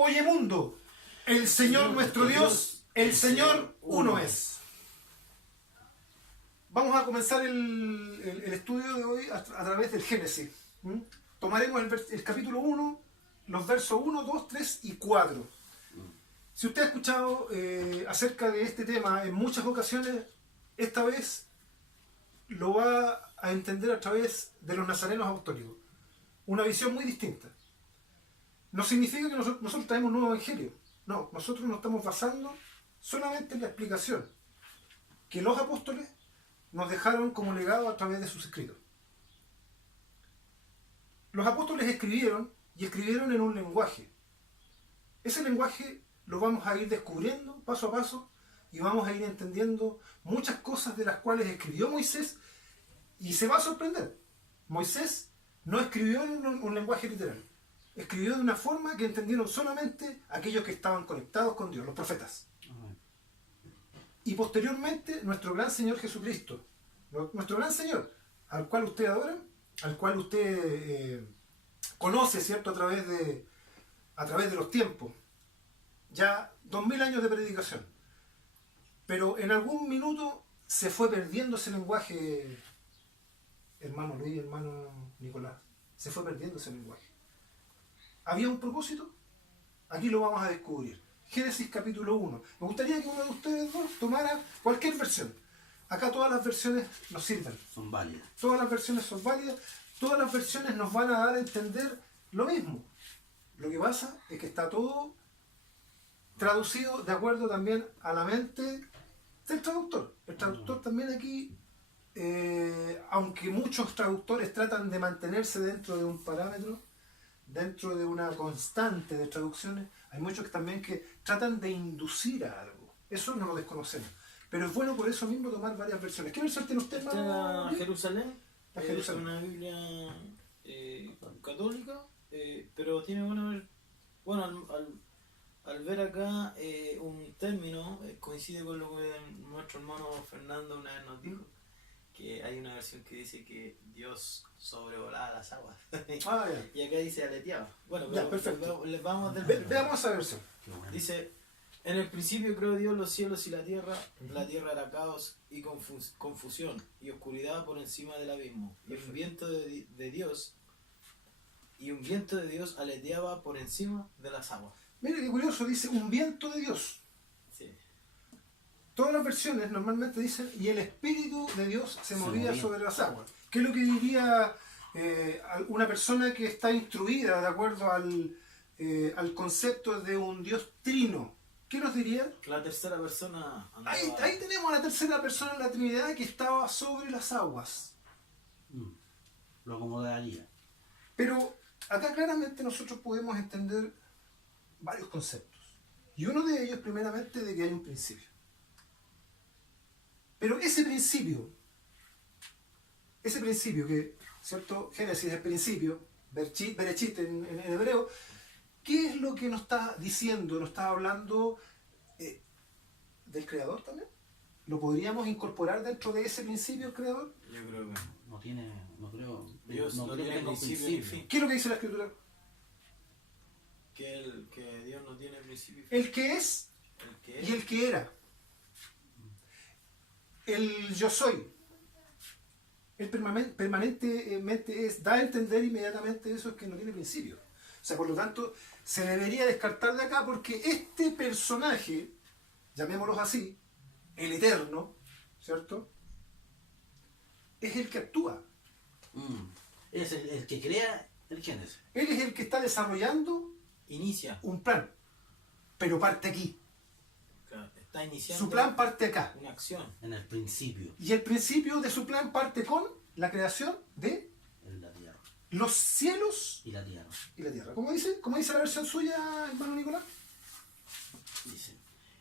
Oye mundo, el Señor nuestro Dios, el Señor uno es. Vamos a comenzar el estudio de hoy a través del Génesis. Tomaremos el capítulo 1, los versos 1, 2, 3 y 4. Si usted ha escuchado acerca de este tema en muchas ocasiones, esta vez lo va a entender a través de los nazarenos apostólicos. Una visión muy distinta. No significa que nosotros traemos un nuevo evangelio. No, nosotros nos estamos basando solamente en la explicación que los apóstoles nos dejaron como legado a través de sus escritos. Los apóstoles escribieron y escribieron en un lenguaje. Ese lenguaje lo vamos a ir descubriendo paso a paso y vamos a ir entendiendo muchas cosas de las cuales escribió Moisés y se va a sorprender. Moisés no escribió en un lenguaje literal. Escribió de una forma que entendieron solamente aquellos que estaban conectados con Dios, los profetas. Y posteriormente, nuestro gran Señor Jesucristo, nuestro gran Señor, al cual usted adora, al cual usted conoce, ¿cierto?, a través de los tiempos. Ya 2000 años de predicación. Pero en algún minuto se fue perdiendo ese lenguaje, hermano Luis, hermano Nicolás. Se fue perdiendo ese lenguaje. ¿Había un propósito? Aquí lo vamos a descubrir. Génesis capítulo 1. Me gustaría que uno de ustedes dos tomara cualquier versión. Acá todas las versiones nos sirven. Son válidas. Todas las versiones son válidas. Todas las versiones nos van a dar a entender lo mismo. Lo que pasa es que está todo traducido de acuerdo también a la mente del traductor. El traductor también aquí, aunque muchos traductores tratan de mantenerse dentro de un parámetro, dentro de una constante de traducciones, hay muchos que también que tratan de inducir a algo. Eso no lo desconocemos. Pero es bueno por eso mismo tomar varias versiones. ¿Qué versión tiene usted, hermano? Jerusalén. La Jerusalén. Es una Biblia católica, pero tiene bueno, al ver acá un término, coincide con lo que nuestro hermano Fernando una vez nos dijo, que hay una versión que dice que Dios sobrevolaba las aguas. Y acá dice aleteaba. Bueno, ya, perfecto. Les vamos a veamos esa versión. Bueno. Dice: en el principio creó Dios los cielos y la tierra era caos y confusión y oscuridad por encima del abismo, y un viento de Dios aleteaba por encima de las aguas. Mire qué curioso, dice un viento de Dios. Sí. Todas las versiones normalmente dicen y el Espíritu de Dios se movía sobre las aguas. ¿Qué es lo que diría una persona que está instruida de acuerdo al concepto de un Dios trino? ¿Qué nos diría? La tercera persona andaba... Ahí tenemos a la tercera persona en la Trinidad que estaba sobre las aguas. Lo acomodaría. Pero acá claramente nosotros podemos entender varios conceptos. Y uno de ellos, primeramente, de que hay un principio. Pero ese principio que, ¿cierto? Génesis es principio, Berechit en hebreo, ¿qué es lo que nos está diciendo? ¿Nos está hablando del Creador también? ¿Lo podríamos incorporar dentro de ese principio creador? Yo creo que Dios no tiene tenga un principio ni fin. ¿Qué es lo que dice la Escritura? Que Dios no tiene principio y fin. El que es y el que era. El yo soy. Él permanentemente da a entender inmediatamente eso, es que no tiene principio. O sea, por lo tanto, se debería descartar de acá porque este personaje, llamémoslo así, el eterno, ¿cierto?, es el que actúa. Es el que crea el Génesis. Él es el que está desarrollando Inicia. un plan, pero parte aquí. Claro, está iniciando Su plan parte acá. una acción. En el principio. Y el principio de su plan parte con la creación de En la tierra. los cielos Y la tierra. y la tierra. ¿Cómo dice? ¿Cómo dice la versión suya, hermano Nicolás? Dice: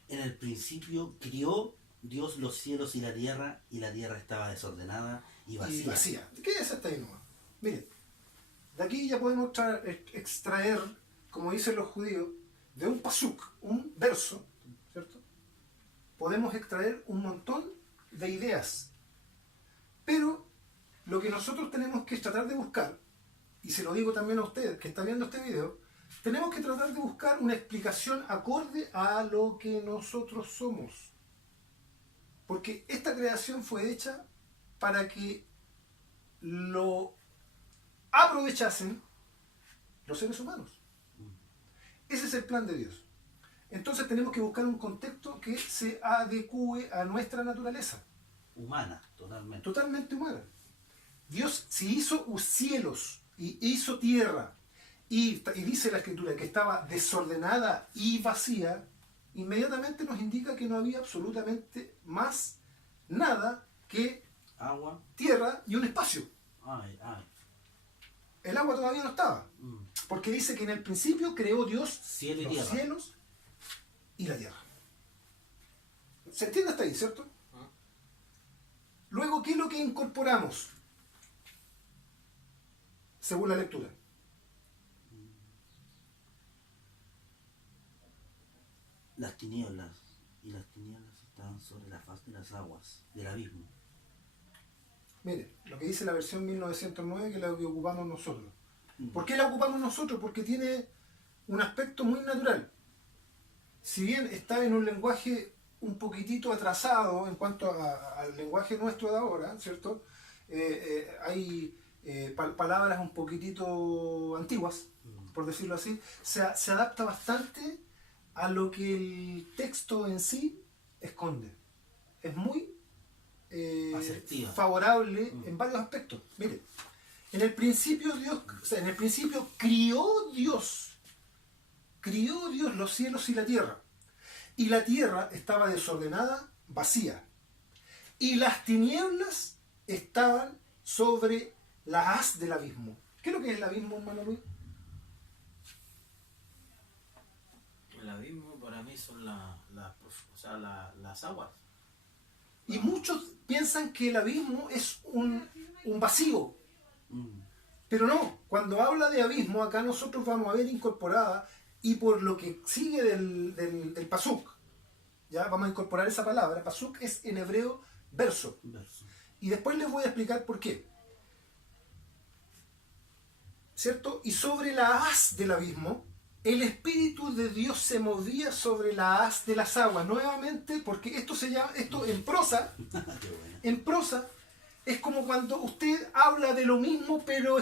en el principio crió Dios los cielos y la tierra estaba desordenada y vacía. Y vacía. ¿Qué es esta ahí nomás? Miren, de aquí ya podemos extraer, como dicen los judíos, de un pasuk, un verso, ¿cierto? Podemos extraer un montón de ideas. Pero lo que nosotros tenemos que tratar de buscar, y se lo digo también a usted que está viendo este video, tenemos que tratar de buscar una explicación acorde a lo que nosotros somos. Porque esta creación fue hecha para que lo aprovechasen los seres humanos. Ese es el plan de Dios. Entonces tenemos que buscar un contexto que se adecue a nuestra naturaleza. Humana, totalmente. Totalmente humana. Dios, si hizo cielos y hizo tierra, y dice la Escritura que estaba desordenada y vacía, inmediatamente nos indica que no había absolutamente más nada que Agua. tierra y un espacio. Ay. El agua todavía no estaba, Mm. porque dice que en el principio creó Dios Cielo y los tierra. cielos y la tierra. ¿Se entiende hasta ahí, cierto? Ah. Luego, ¿qué es lo que incorporamos? Según la lectura. Las tinieblas. Y las tinieblas estaban sobre la faz de las aguas, del abismo. Mire, lo que dice la versión 1909, que es la que ocupamos nosotros. Mm. ¿Por qué la ocupamos nosotros? Porque tiene un aspecto muy natural. Si bien está en un lenguaje un poquitito atrasado en cuanto al lenguaje nuestro de ahora, ¿cierto? Hay palabras un poquitito antiguas, por decirlo así. Se adapta bastante a lo que el texto en sí esconde. Es muy Asertiva. favorable en varios aspectos. Mire, en el principio crió Dios los cielos y la tierra. Y la tierra estaba desordenada, vacía. Y las tinieblas estaban sobre la haz del abismo. ¿Qué es lo que es el abismo, hermano Luis? El abismo para mí son las aguas. Y muchos piensan que el abismo es un vacío. Mm. Pero no, cuando habla de abismo, acá nosotros vamos a ver incorporada, y por lo que sigue del pasuk, ya vamos a incorporar esa palabra. Pasuk es en hebreo verso. Verso. Y después les voy a explicar por qué. ¿Cierto? Y sobre la haz del abismo, el Espíritu de Dios se movía sobre la haz de las aguas. Nuevamente, porque esto en prosa, Qué bueno. en prosa, es como cuando usted habla de lo mismo, pero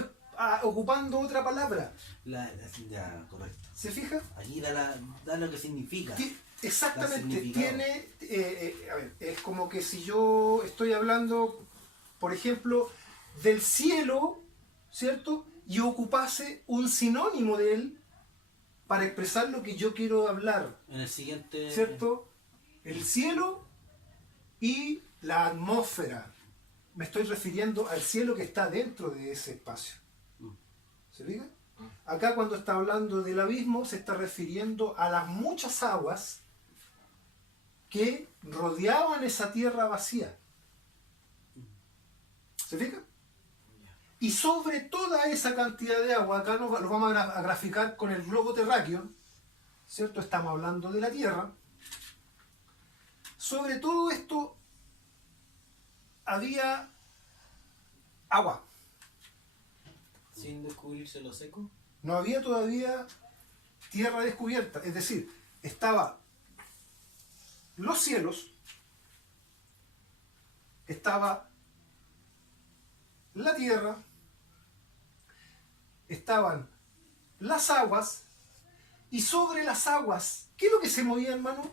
ocupando otra palabra. Ya, correcto. ¿Se fija? Aquí da lo que significa. Exactamente, Da significado. tiene, a ver, es como que si yo estoy hablando, por ejemplo, del cielo, ¿cierto? Y ocupase un sinónimo de él para expresar lo que yo quiero hablar, En el siguiente. ¿cierto? El cielo y la atmósfera. Me estoy refiriendo al cielo que está dentro de ese espacio. ¿Se fija? Acá cuando está hablando del abismo se está refiriendo a las muchas aguas que rodeaban esa tierra vacía. ¿Se fija? Y sobre toda esa cantidad de agua, acá lo vamos a graficar con el globo terráqueo, ¿cierto? Estamos hablando de la Tierra. Sobre todo esto había agua. Sin descubrirse lo seco. No había todavía tierra descubierta, es decir, estaba los cielos, estaba la tierra, estaban las aguas, y sobre las aguas, ¿qué es lo que se movía, hermano?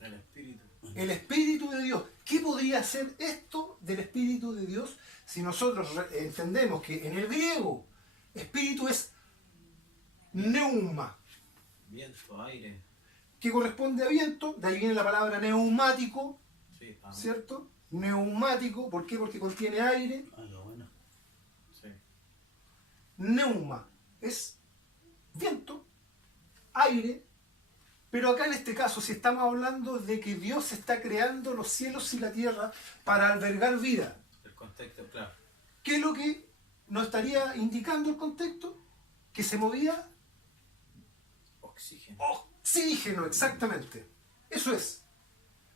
El espíritu. El Espíritu de Dios. ¿Qué podría ser esto del Espíritu de Dios si nosotros entendemos que en el griego espíritu es neuma, Viento, aire. que corresponde a viento? De ahí viene la palabra neumático, Sí, también. ¿cierto? Neumático, ¿por qué? Porque contiene aire. Ah, qué bueno. Sí. Neuma es viento, aire, pero acá en este caso, si estamos hablando de que Dios está creando los cielos y la tierra para albergar vida, El contexto, claro. ¿qué es lo que nos estaría indicando el contexto? Que se movía Oxígeno. oxígeno, exactamente. Eso es.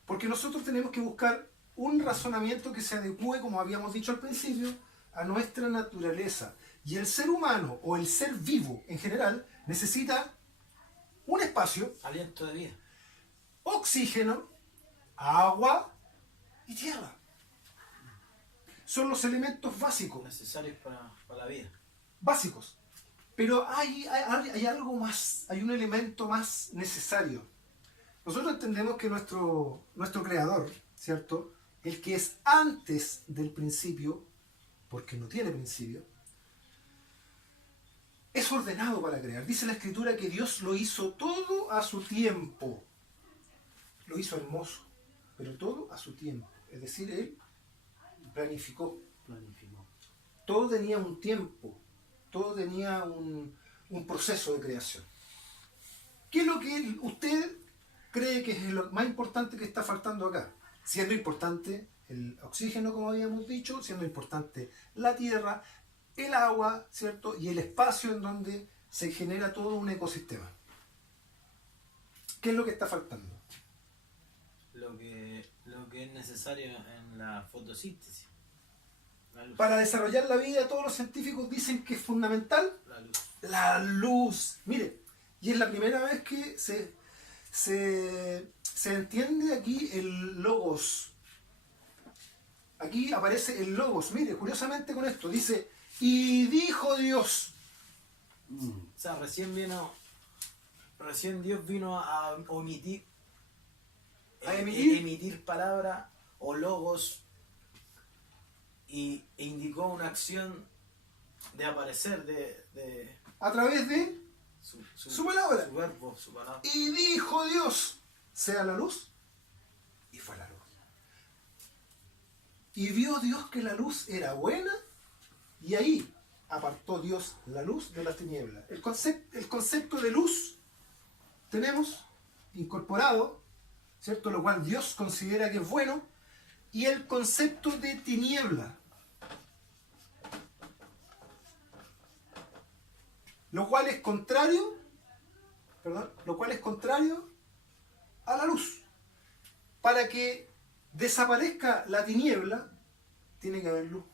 Porque nosotros tenemos que buscar un razonamiento que se adecue, como habíamos dicho al principio, a nuestra naturaleza. Y el ser humano o el ser vivo en general necesita un espacio, Aliento de vida. oxígeno, agua y tierra. Son los elementos básicos. Necesarios para la vida. Básicos. Pero hay algo más, hay un elemento más necesario. Nosotros entendemos que nuestro creador, ¿cierto? El que es antes del principio, porque no tiene principio, es ordenado para crear. Dice la Escritura que Dios lo hizo todo a su tiempo. Lo hizo hermoso, pero todo a su tiempo. Es decir, Él planificó. Todo tenía un tiempo, todo tenía un proceso de creación. ¿Qué es lo que usted cree que es lo más importante que está faltando acá? Siendo importante el oxígeno, como habíamos dicho, siendo importante la tierra, el agua, ¿cierto? Y el espacio en donde se genera todo un ecosistema. ¿Qué es lo que está faltando? Lo que es necesario en la fotosíntesis. La luz. Para desarrollar la vida, todos los científicos dicen que es fundamental La luz. la luz. Mire, y es la primera vez que se entiende aquí el logos. Aquí aparece el logos. Mire, curiosamente con esto dice, y dijo Dios. O sea, recién Dios vino a omitir, emitir palabra o logos e indicó una acción de aparecer de A través de su palabra. su verbo, su palabra. Y dijo Dios, sea la luz. Y fue la luz. Y vio Dios que la luz era buena. Y ahí apartó Dios la luz de las tinieblas. El concepto de luz tenemos incorporado, ¿cierto? Lo cual Dios considera que es bueno. Y el concepto de tiniebla, lo cual es contrario a la luz. Para que desaparezca la tiniebla, tiene que haber luz.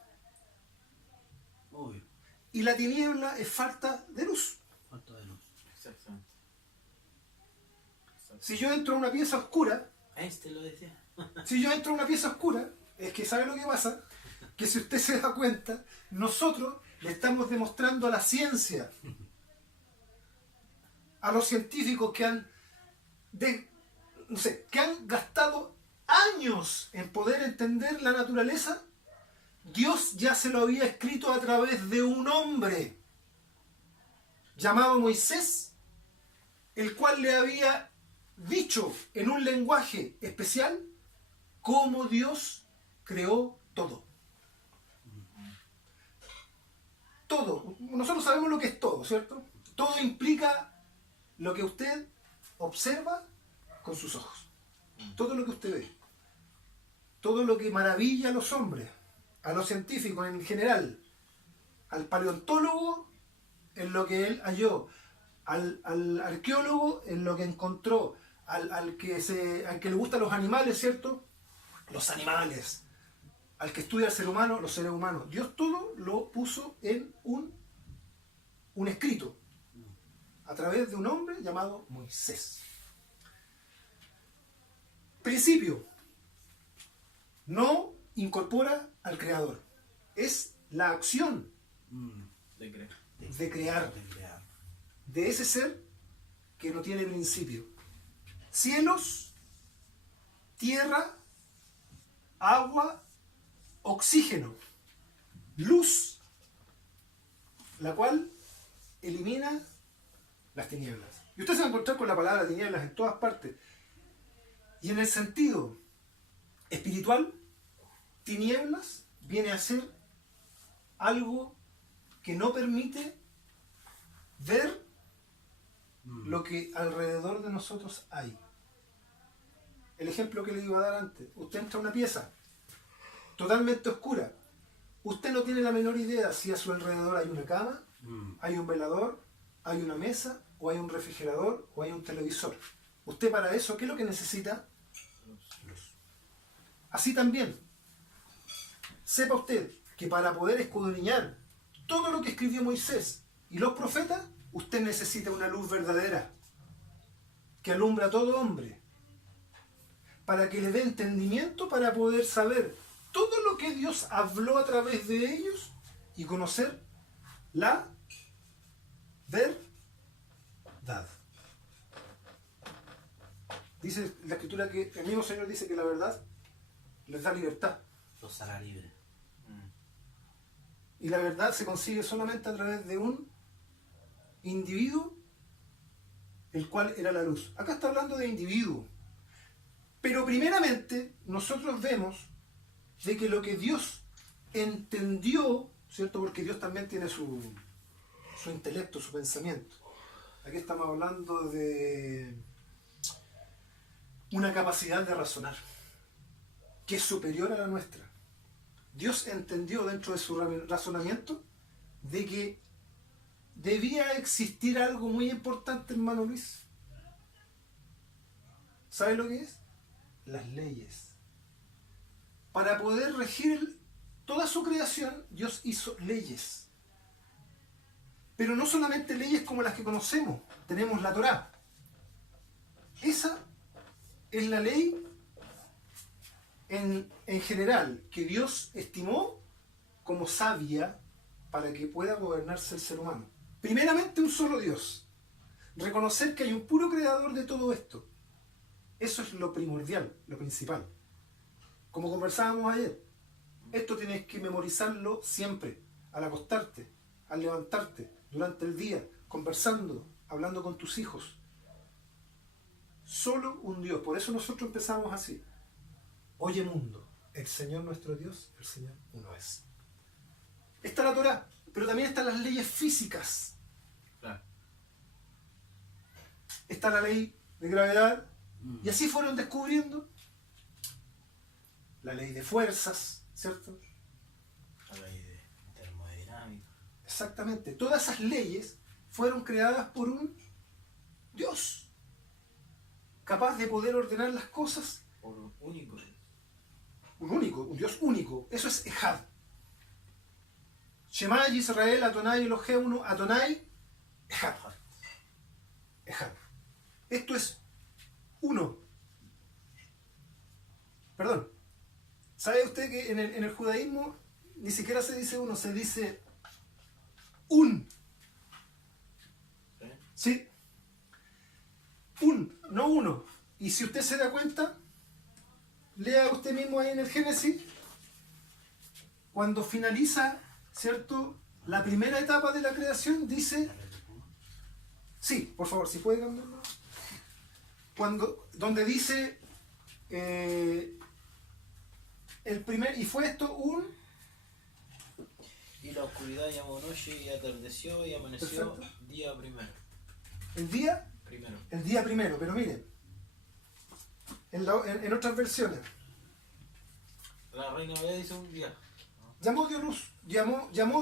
Obvio. Y la tiniebla es falta de luz. Falta de luz. Exactamente. Si yo entro a una pieza oscura, Lo decía. es que ¿sabe lo que pasa? Que si usted se da cuenta, nosotros le estamos demostrando a la ciencia, a los científicos que han gastado años en poder entender la naturaleza, Dios ya se lo había escrito a través de un hombre llamado Moisés, el cual le había dicho en un lenguaje especial cómo Dios creó todo. Todo. Nosotros sabemos lo que es todo, ¿cierto? Todo implica lo que usted observa con sus ojos. Todo lo que usted ve. Todo lo que maravilla a los hombres, a los científicos en general, al paleontólogo en lo que él halló, al arqueólogo en lo que encontró, al que le gustan los animales, ¿cierto? Los animales. Al que estudia al ser humano, los seres humanos. Dios todo lo puso en un escrito a través de un hombre llamado Moisés. Principio. No incorpora al creador. Es la acción De creer. de crear, de ese ser que no tiene principio. Cielos, tierra, agua, oxígeno, luz, la cual elimina las tinieblas. Y usted se va a encontrar con la palabra tinieblas en todas partes. Y en el sentido espiritual, tinieblas viene a ser algo que no permite ver lo que alrededor de nosotros hay. El ejemplo que le iba a dar antes. Usted entra a una pieza totalmente oscura. Usted no tiene la menor idea si a su alrededor hay una cama, hay un velador, hay una mesa, o hay un refrigerador, o hay un televisor. Usted para eso, ¿qué es lo que necesita? Luz. Así también, sepa usted que para poder escudriñar todo lo que escribió Moisés y los profetas, usted necesita una luz verdadera que alumbra a todo hombre, para que le dé entendimiento para poder saber todo lo que Dios habló a través de ellos y conocer la verdad. Dice la Escritura que el mismo Señor dice que la verdad les da libertad. Los hará libres. Y la verdad se consigue solamente a través de un individuo, el cual era la luz. Acá está hablando de individuo. Pero primeramente nosotros vemos de que lo que Dios entendió, ¿cierto? Porque Dios también tiene su intelecto, su pensamiento. Aquí estamos hablando de una capacidad de razonar que es superior a la nuestra. Dios entendió dentro de su razonamiento de que debía existir algo muy importante, hermano Luis. ¿Sabe lo que es? Las leyes. Para poder regir toda su creación, Dios hizo leyes. Pero no solamente leyes como las que conocemos. Tenemos la Torá. Esa es la ley en general que Dios estimó como sabia para que pueda gobernarse el ser humano. Primeramente, un solo Dios. Reconocer que hay un puro creador de todo esto. Eso es lo primordial, lo principal. Como conversábamos ayer, esto tienes que memorizarlo siempre, al acostarte, al levantarte, durante el día, conversando, hablando con tus hijos. Solo un Dios. Por eso nosotros empezamos así. Oye mundo, el Señor nuestro Dios, el Señor uno es. Está la Torá, pero también están las leyes físicas. Claro. Está la ley de gravedad, y así fueron descubriendo la ley de fuerzas, ¿cierto? La ley de termodinámica. Exactamente. Todas esas leyes fueron creadas por un Dios, capaz de poder ordenar las cosas. Por un único. Un Dios único. Eso es Ejad. Shema Yisrael, Adonai Eloheinu, Adonai, Ejad. Ejad. Esto es uno. Perdón. ¿Sabe usted que en el judaísmo ni siquiera se dice uno, se dice un? ¿Sí? Un, no uno. Y si usted se da cuenta, lea usted mismo ahí en el Génesis, cuando finaliza, ¿cierto?, la primera etapa de la creación, dice... Sí, por favor, si puede cambiarlo. Donde dice... el primer... Y fue esto un... Y la oscuridad llamó noche y atardeció y amaneció. Perfecto. Día primero. El día... Primero. El día primero, pero miren, en otras versiones, La Reina Valera dice un día. llamó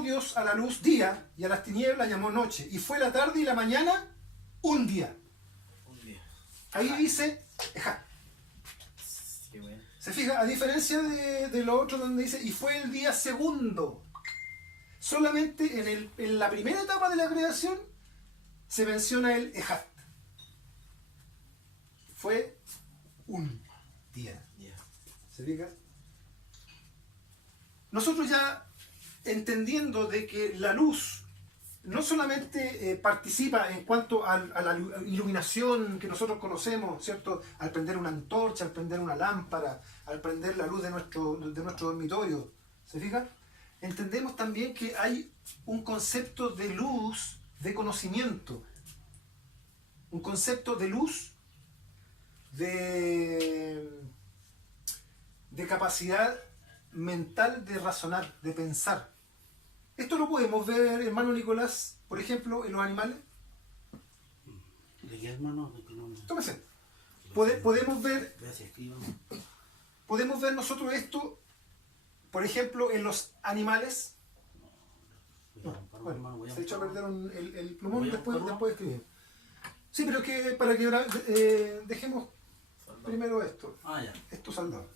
Dios a la luz día y a las tinieblas llamó noche. Y fue la tarde y la mañana un día. Un día. Ahí dice, ejá. Qué bueno. Se fija, a diferencia de lo otro donde dice, y fue el día segundo. Solamente en la primera etapa de la creación se menciona el ejá. Fue un día. Día. ¿Se fija? Nosotros ya entendiendo de que la luz no solamente participa en cuanto a la iluminación que nosotros conocemos, ¿cierto? Al prender una antorcha, al prender una lámpara, al prender la luz de nuestro dormitorio, ¿se fija? Entendemos también que hay un concepto de luz, de conocimiento, un concepto de luz, de capacidad mental de razonar, de pensar. Esto lo podemos ver, hermano Nicolás, por ejemplo, en los animales. ¿De qué hermano? Tómese. Podemos ver Vea si escribo. nosotros esto, por ejemplo, en los animales. Bueno, se echó a perder el plumón, Voy a después buscarlo. escribir. Sí, pero es que para que dejemos primero esto, Ah, ya. estos saldados.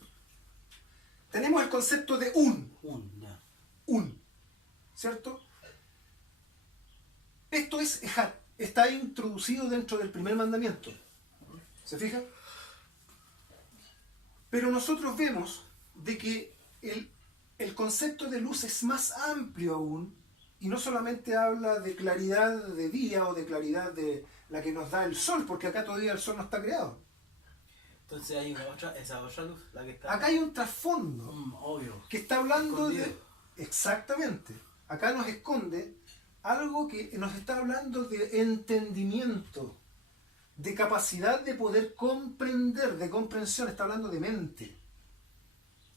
Tenemos el concepto de un, Ya. un, ¿cierto? Esto es ejat, está introducido dentro del primer mandamiento. ¿Se fija? Pero nosotros vemos de que el concepto de luz es más amplio aún, y no solamente habla de claridad de día o de claridad de la que nos da el sol, porque acá todavía el sol no está creado. Entonces hay esa otra luz, la que está... Acá hay un trasfondo obvio. que está hablando de... Escondido. Exactamente. Acá nos esconde algo que nos está hablando de entendimiento, de capacidad de poder comprender, de comprensión, está hablando de mente.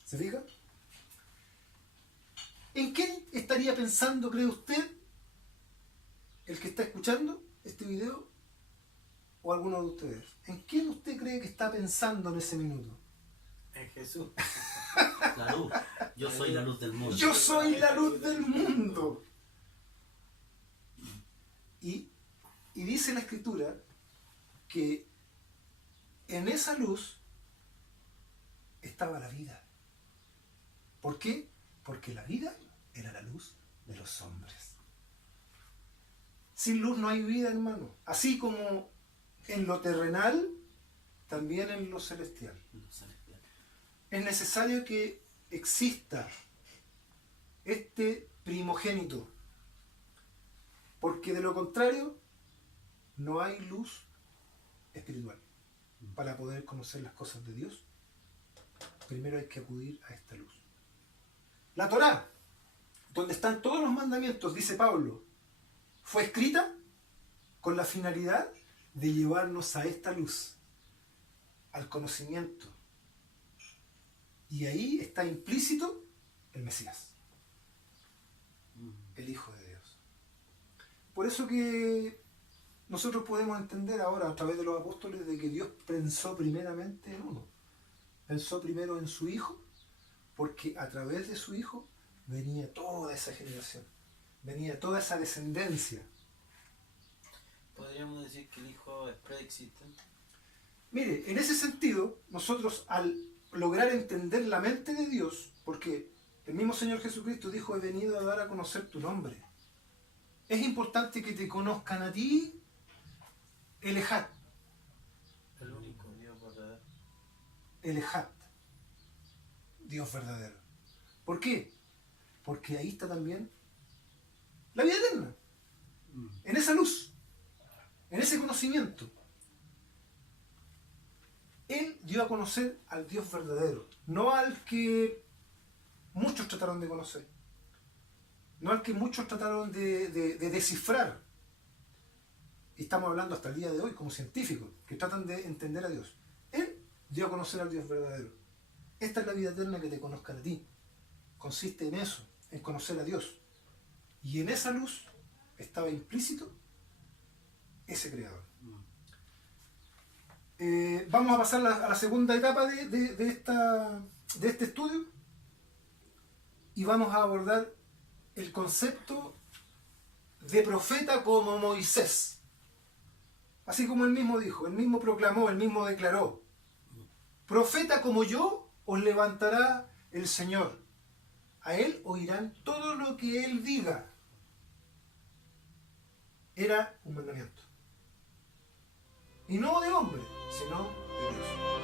¿Se fija? ¿En quién estaría pensando, cree usted, el que está escuchando este video o alguno de ustedes? ¿En quién usted cree que está pensando en ese minuto? En Jesús. La luz. Yo soy la luz del mundo. Yo soy la luz del mundo. Y dice la Escritura que en esa luz estaba la vida. ¿Por qué? Porque la vida era la luz de los hombres. Sin luz no hay vida, hermano. Así como en lo terrenal, también en lo celestial. Es necesario que exista este primogénito, porque de lo contrario no hay luz espiritual. Para poder conocer las cosas de Dios, primero hay que acudir a esta luz. La Torá, donde están todos los mandamientos, dice Pablo, fue escrita con la finalidad de llevarnos a esta luz, al conocimiento. Y ahí está implícito el Mesías, el Hijo de Dios. Por eso que nosotros podemos entender ahora a través de los apóstoles de que Dios pensó primeramente en uno. Pensó primero en su Hijo, porque a través de su Hijo venía toda esa generación, venía toda esa descendencia. Podríamos decir que el Hijo es preexistente. Mire, en ese sentido, nosotros al lograr entender la mente de Dios, porque el mismo Señor Jesucristo dijo, he venido a dar a conocer tu nombre. Es importante que te conozcan a ti, el Ejat. El único Dios verdadero. El Ejat. Dios verdadero. ¿Por qué? Porque ahí está también la vida eterna. En esa luz, en ese conocimiento. Él dio a conocer al Dios verdadero, no al que muchos trataron de conocer, no al que muchos trataron de descifrar. Y estamos hablando hasta el día de hoy como científicos que tratan de entender a Dios. Él dio a conocer al Dios verdadero. Esta es la vida eterna, que te conozcan a ti. Consiste en eso, en conocer a Dios. Y en esa luz estaba implícito ese creador. Vamos a pasar a la segunda etapa de este estudio y vamos a abordar el concepto de profeta como Moisés. Así como él mismo dijo, él mismo proclamó, él mismo declaró, profeta como yo os levantará el Señor. A él oirán todo lo que él diga. Era un mandamiento. Y no de hombre, sino de Dios.